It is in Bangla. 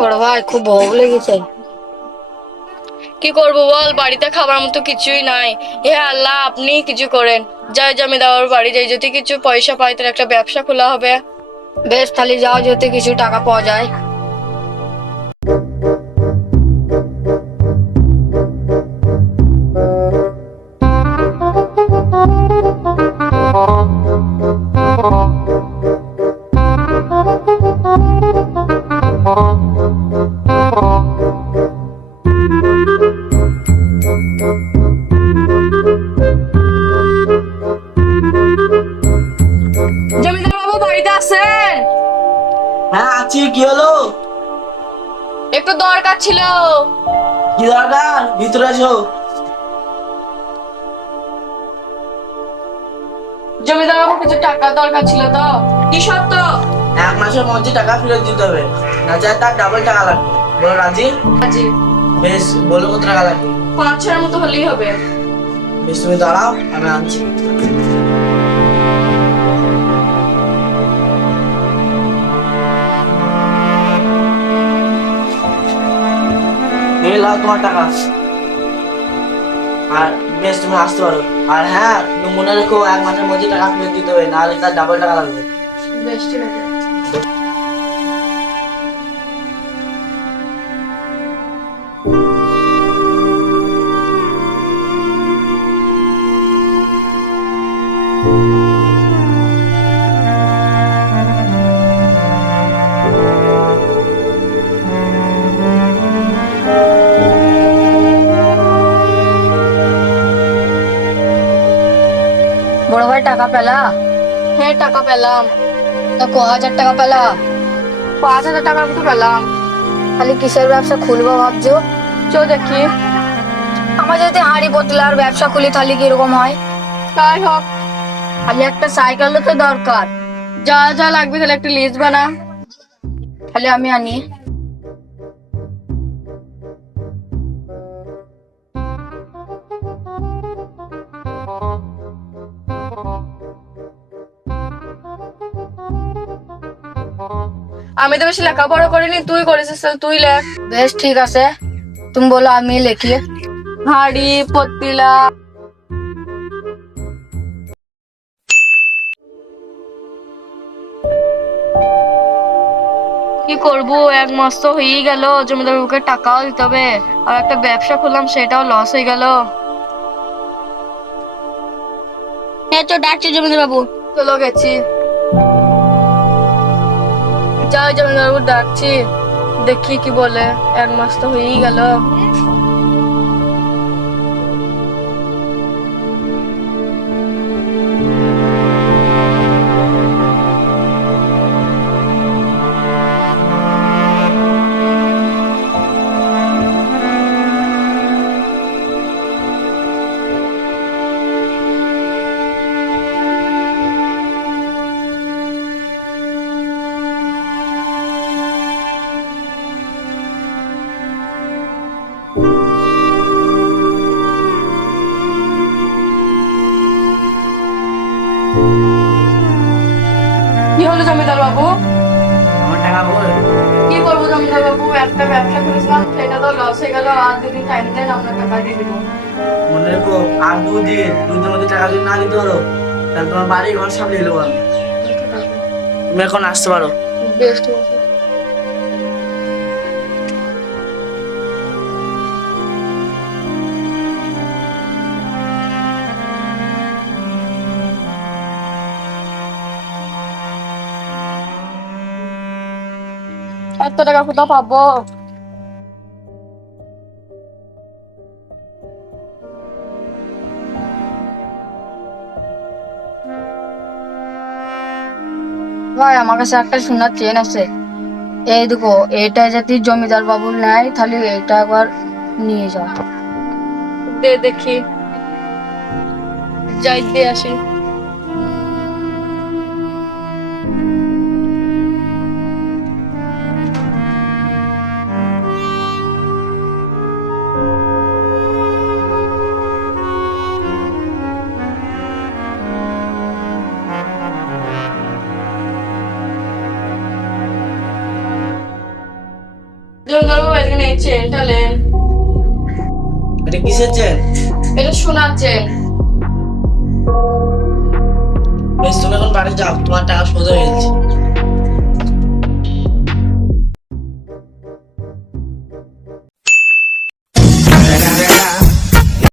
বড় ভাই খুব ভোগ লেগেছে। কি করবো বল, বাড়িতে খাবার মতো কিছুই নাই। হে আল্লাহ, আপনি কিছু করেন। যাই জমিদার বাড়ি যাই, যদি কিছু পয়সা পাই তাহলে একটা ব্যবসা খোলা হবে। বেশ, তাহলে যাও, যেতে কিছু টাকা পাওয়া যায়। জমিদার বাবু বাড়িতে আছেন? হ্যাঁ আছি, কি হলো? একটু দরকার ছিল। কি দরকার? ভিতরে এসো। জমিদার বাবু কিছু টাকা দরকার ছিল তো। কি সত্য? 1 মাসের মধ্যে টাকা ফেরত দিতে হবে, না চাই তার ডাবল টাকা লাগবে। বলো রাজি? জি। বেশ, বলো কত টাকা লাগবে। 5-6 মতো হলেই হবে। বেশ, তুমি দাঁড়াও, আমি আনছি। এই লাও তোমার টাকা। আর বেশ, তুমি আসতে পারো। আর হ্যাঁ, তুমি মনে রেখো 1 মাসের মধ্যে টাকা ফেরত দিতে হবে, নাহলে তার ডাবল টাকা লাগবে। বেশ, ঠিক আছে। বড় ভাই টাকা পেলা? হ্যাঁ, টাকা পেলাম। তা ক 1000 টাকা পেলা? 5,000 টাকার মতো পেলাম। তাহলে কিসের ব্যবসা খুলবো ভাবছো? চো দেখি। আমার যদি হাঁড়ি পতলার ব্যবসা খুলি তাহলে কিরকম হয়? তাই হোক। তাহলে একটা সাইকেলও তো দরকার। যা যা লাগবে তাহলে একটা লিস্ট বানা। তাহলে আমি আনি। আমি তো বেশি লেখাপড়া করিনি, তুই করেছিস, তাহলে তুই লেখ। বেশ ঠিক আছে, তুমি বলো আমি লিখি। হাঁড়ি পতিলা। কি করব, 1 মাস তো হয়েই গেল, জমিদার বাবুকে টাকাও দিতে হবে, আর একটা ব্যবসা খুললাম সেটাও লস হয়ে গেল। হ্যাঁ, তো ডাকছি জমিদার বাবু। চলো গেছি। যাই জমিদার বাবু ডাকছি, দেখি কি বলে। 1 মাস তো হয়েই গেল। কি হলো জমিদার বাবু? আমার টাকা বল। কি করবো জমিদার বাবু, একটা ব্যবসা করেছিলাম সেটা তো লস হয়ে গেল। আর 2 দিন টাইম দেন, আপনার টাকা দিয়ে দেবো। মনে রেখো, আর 2 দিন, 2 দিনের মধ্যে টাকা যদি না দিতে পারো তাহলে তোমার বাড়ি ঘর সব নিয়ে নেবো আমি। তুমি এখন আসতে পারো। বেশ, ঠিক আছে। এত টাকা কোথাও পাবো? ভাই, আমার কাছে একটা সোনার চেন আছে। এই দেখো, এটা যদি জমিদার বাবুর নেয় তাহলে এটা একবার নিয়ে যাও। দে দেখি, যাই দিয়ে আসি। জমিদার বাবু এখানে এই চেনটা নেন। এটা কিসের চেন? এটা সোনার চেন। বেশ, তুমি এখন বাড়ি যাও, তোমার টাকা শোধ হয়ে গেছে।